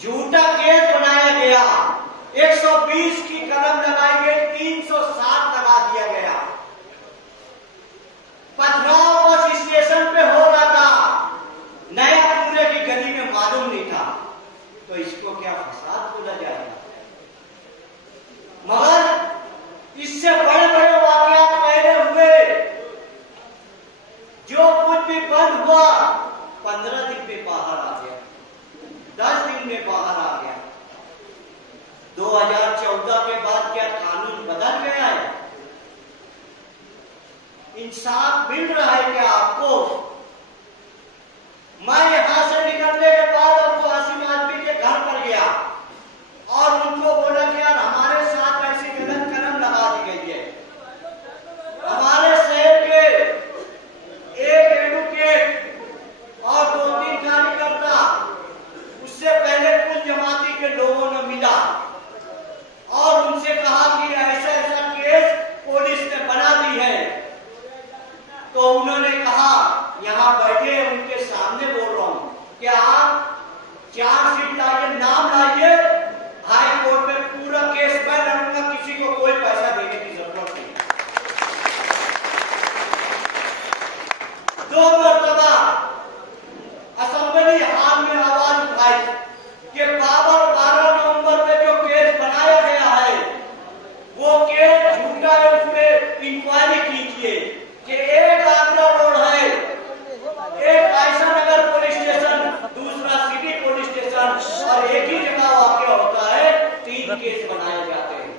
झूठा केस बनाया गया, 120 की कलम लगाई गई, 307 लगा दिया गया। पथराव बस स्टेशन पे हो रहा था, नया पूरे की गली में मालूम नहीं था, तो इसको क्या फसाद बोला जाएगा? मगर इससे बड़े बड़े वाकयात पहले हुए। जो कुछ भी बंद हुआ 15 दिन में बाहर आ गया, 10 दिन में बाहर आ गया। 2014 के बाद क्या कानून बदल गया है? इंसाफ मिल रहा है क्या आपको? मैं यहां से निकलने के बाद अब आसिम आदमी के घर पर गया और उनको बोला कि यार हमारे साथ ऐसी गलत कलम लगा दी गई है। हमारे शहर के एक एडवोकेट और 2-3 कार्यकर्ता, उससे पहले कुल जमाती के लोगों ने मिला और उनसे कहा कि ऐसा ऐसा केस पुलिस ने बना दी है। तो उन्होंने कहा, यहां बैठे उनके सामने बोल रहा हूं कि आप चार्जशीट लाइए, नाम लाइए, हाई कोर्ट में पूरा केस मैं लड़ूंगा, किसी को कोई पैसा देने की जरूरत नहीं। 2 मरतबा असेंबली हाल में आवाज उठाई कि बाबर 12 नवंबर में जो केस बनाया गया है वो केस झूठा है, उसमें इंक्वायरी कीजिए कि एक आगरा रोड है, एक आयशा नगर पुलिस स्टेशन, दूसरा सिटी पुलिस स्टेशन, और एक ही जगह वाकया होता है, 3 केस बनाए जाते हैं।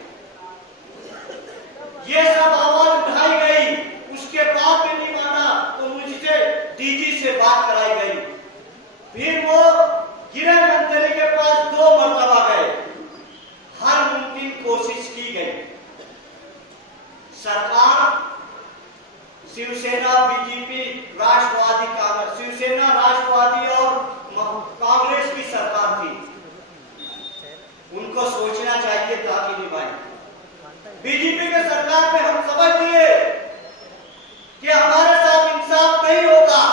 ये सब आवाज उठाई गई, उसके बाद भी नहीं माना तो मुझसे डीजी से बात कराई गई। फिर वो गृह मंत्री के पास 2 मरतबा गए, हर मुमकिन कोशिश की गई। सरकार शिवसेना, बीजेपी, राष्ट्रवादी कांग्रेस, शिवसेना, राष्ट्रवादी और कांग्रेस की सरकार थी, उनको सोचना चाहिए था कि नहीं भाई। बीजेपी के सरकार में हम समझ लिए कि हमारे साथ इंसाफ नहीं होगा,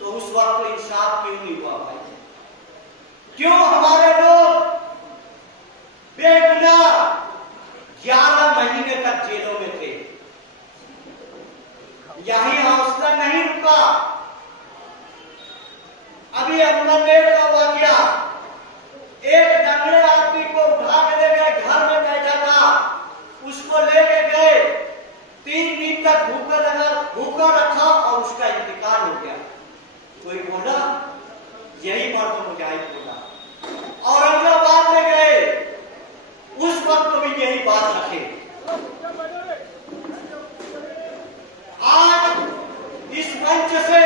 तो उस वक्त इंसाफ क्यों नहीं हुआ भाई? क्यों हमारे लोग बेगुनाह 11 महीने तक जेलों में थे? यही हौसला नहीं रुका। अभी अमरनेर का वाकया, एक दंगले आदमी को उठा के ले गए, घर में बैठा था, उसको लेके गए, 3 दिन तक भूखा रखा और उसका इंतकाल हो गया। कोई बोला, यही मर्द मुजाहिद बोला। औरंगाबाद में गए, उस वक्त भी यही बात रखे। आज इस मंच से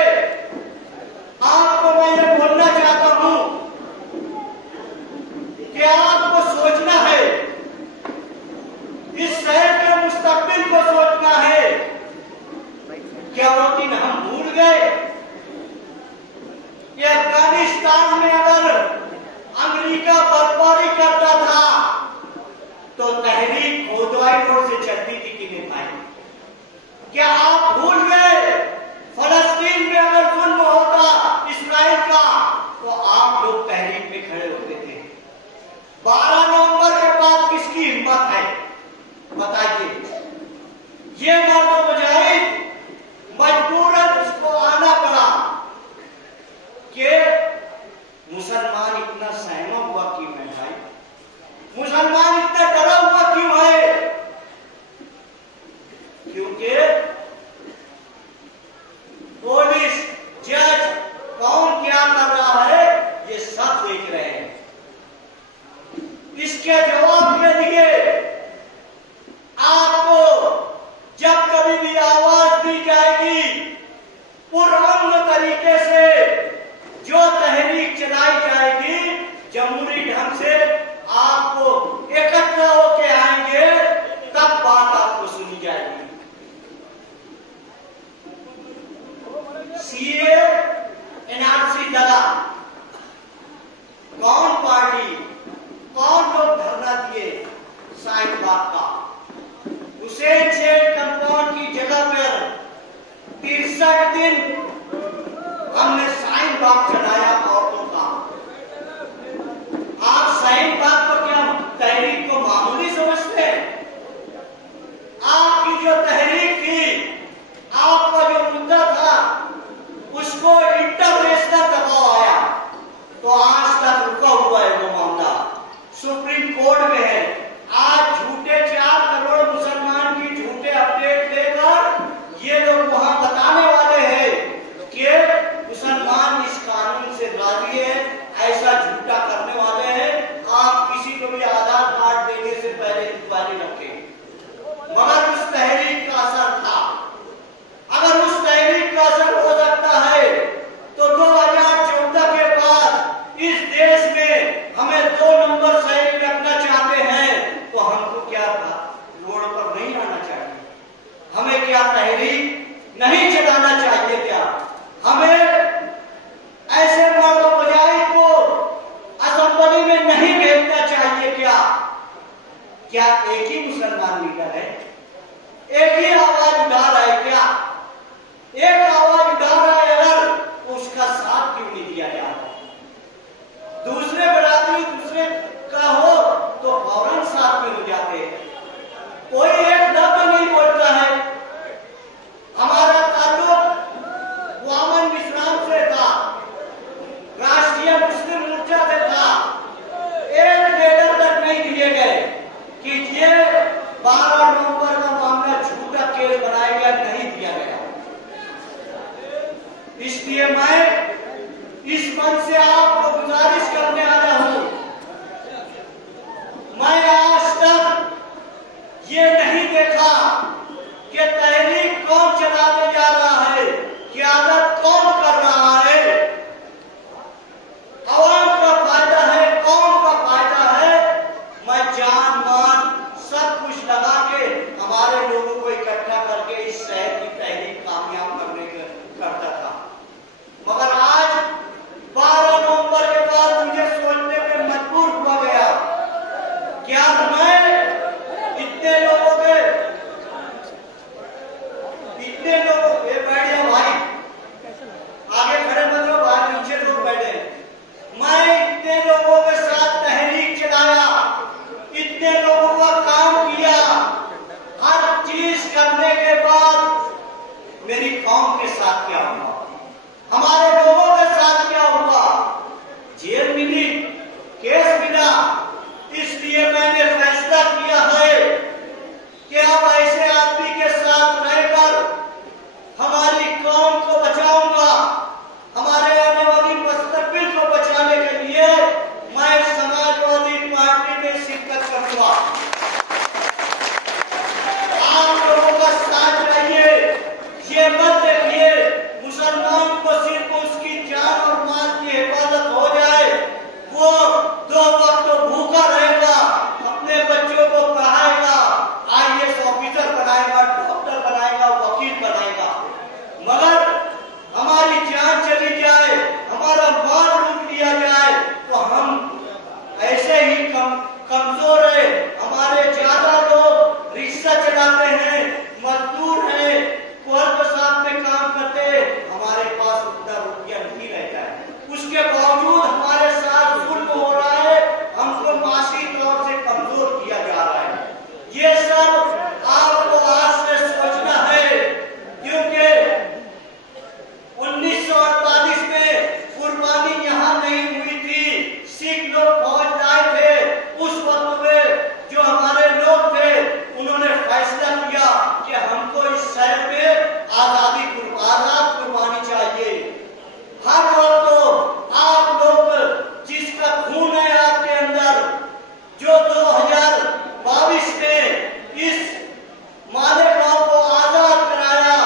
आपको मैं ये बोलना चाहता हूं कि आपको सोचना है, इस शहर के मुस्तकबिल को सोचना है। क्या वो दिन हम भूल गए कि अफगानिस्तान में अगर अमेरिका बर्बादी करता था तो तहरीक खोदवाई रोड से चलती थी कि नहीं भाई? क्या आप भूल गए फलस्तीन में अगर जुल्म होता इस्राइल का तो आप लोग तहरीक में खड़े होते थे? 12 नवंबर के बाद किसकी हिम्मत है बताइए? ये मर्द मुजाहिद मजबूरन उसको आना पड़ा कि मुसलमान इतना सहमा हुआ क्यों है भाई? मुसलमान इतना डरा हुआ क्यों है? क्योंकि पुलिस, जज कौन क्या कर रहा है ये सब देख रहे हैं। इसके जवाब के लिए आपको जब कभी भी आवाज दी जाएगी, पुरअमन तरीके से जो तहरीक चलाई जाएगी, जमहूरी ढंग से आपको एकत्र होके आएंगे, तब बात आपको सुनी जाएगी। सीए एनआरसी दला, कौन पार्टी, कौन लोग धरना दिए शाहीन बाग का? हुसैन शेख कंपाउंड की जगह पर 63 दिन हमने शाहीन बाग चलाया औरतों का। इसलिए मैं इस मंच से आपको गुजारिश करने आया हूं। मैं आज तक ये नहीं देखा कि तहरीक कौन चलाने जा रहा है, क़यादत कौन कर रहा है, अवाम का फायदा है, कौम का फायदा है। मैं जान मान सब कुछ लगा के हमारे लोगों को इकट्ठा करके इस शहर की तहरीक कामयाब करने करता था। मगर आज 12 नवंबर के बाद मुझे सोचने पे मजबूर हुआ गया, क्या मैं इतने लोगों बैठे भाई आगे खड़े मत रहो, बाहर नीचे लोग बैठे। मैं इतने लोगों के साथ तहरीक चलाया, इतने लोगों का काम किया, हर चीज करने के बाद मेरी कौम के साथ क्या हुआ, हमारे लोगों के साथ क्या हुआ? जेल मिली, केस मिला। इसलिए मैंने फैसला किया है कि अब ऐसे आदमी के साथ रहकर हमारी कौम को बचाऊंगा। हमारे आने वाली मुस्तकबिल को बचाने के लिए मैं समाजवादी पार्टी में शिरकत करूंगा। आप लोगों का साथ रहिए। ये मत देखिए मुसलमान को सिर्फ उसकी जान और माल की हिफाजत हो जाए, वो 2 वक्त तो भूखा रहेगा, अपने बच्चों को पढ़ाएगा, IAS ऑफिसर बनाएगा, डॉक्टर बनाएगा, वकील बनाएगा। मगर हमारी जान चली जाए, हमारा माल लूट लिया जाए तो हम ऐसे ही कमजोर है। हमारे ज्यादा लोग रिक्शा चलाते हैं, मजदूर हैं, कोर्ट साथ में काम करते हैं, हमारे पास उतना रुपया नहीं रहता है। उसके बावजूद हमारे साथ जुल्म हो रहा है, हमको मासी तौर से कमजोर किया जा रहा है। ये सब आपको आज से सोचना है, क्योंकि 1948 में कुर्बानी यहाँ नहीं हुई थी। सिख लोग फौज लाए थे, उस वक्त में जो हमारे लोग थे उन्होंने फैसला किया कि हमको इस शहर में आजाद कुर्बानी चाहिए। हर वक्त तो आप लोग जिसका खून है आपके अंदर, जो 2022 में इस मालेगांव को आजाद कराया,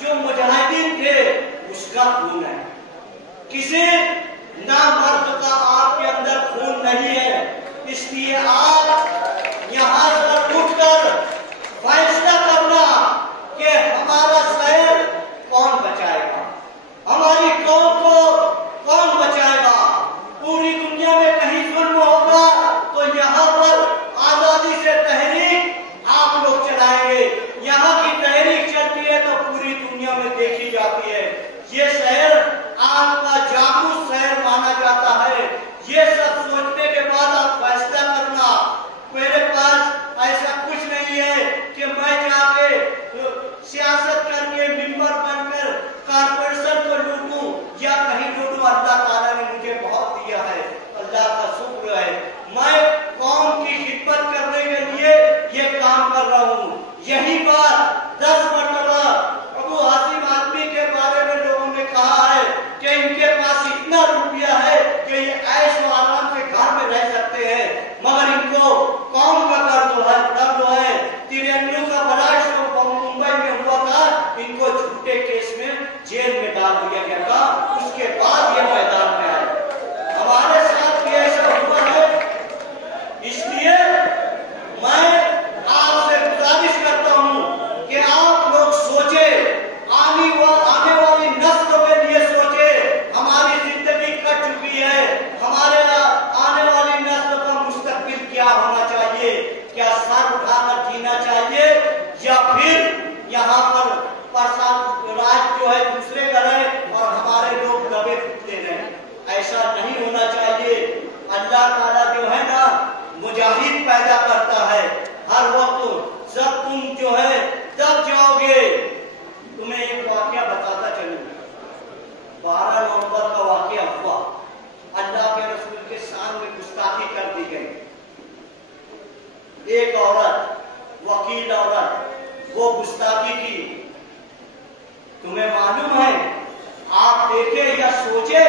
जो मुजाहिदीन थे, उसका खून है। किसी नामर्द का आपके अंदर खून नहीं है। इसलिए आप यहां से उठकर फैसला करना कि हमारा शहर कौन बचाएगा, हमारी कौम को कौन बचाएगा। पूरी दुनिया में कहीं जुल्म होगा तो यहाँ पर आजादी से तहरीक आप लोग चलाएंगे। यहाँ की तहरीक चलती है तो पूरी दुनिया में देखी जाती है। ये शहर आपका जागरूक शहर माना जाता है। ये सब सोचने के बाद आप फैसला करना। मेरे पास ऐसा कुछ नहीं है कि मैं जाके सियासत करके मिंबर बनकर कारपोरेशन को लूटूं या कहीं लूटूं। अल्लाह ताला ने मुझे बहुत दिया है, अल्लाह का शुक्र है। मैं कौम की खिदमत करने के लिए ये काम कर रहा हूँ। यही बात 10 मरतबा अबू हाशिम आदमी के बारे में लोगों ने कहा है कि इनके पास इतना रुपया है कि ये ऐश व आराम से घर में रह सकते हैं, मगर इनको कौम का कर्ज है। तिरंगों का बलास्ट मुंबई में हुआ था, इनको झूठे केस में जेल में डाल दिया गया था। उसके बाद ये मैदान में आए। हमारे साथ भी ऐसा हुआ है। इसलिए मैं आपसे गुजारिश करता हूं कि आप लोग सोचे, आने वाली नस्ल के लिए सोचे। हमारी जिंदगी कट चुकी है, हमारे आने वाली नस्ल का मुस्तकबिल क्या होना चाहिए? क्या सर उठाकर जीना चाहिए या फिर यहाँ पर राज जो है दूसरे का रहे और हमारे लोग दबे फुटते रहे? ऐसा नहीं होना चाहिए। अल्लाह ताला जो है ना मुजाहिद पैदा करता है। हर वक्त जब तुम जो है तब जाओगे। तुम्हें एक वाकया बताता चलूं। 12 नवंबर का वाकया हुआ। अल्लाह के रसूल के सामने गुस्ताखी कर दी गई। एक औरत, वकील औरत, वो गुस्ताखी की। तुम्हें मालूम है आप देखे या सोचे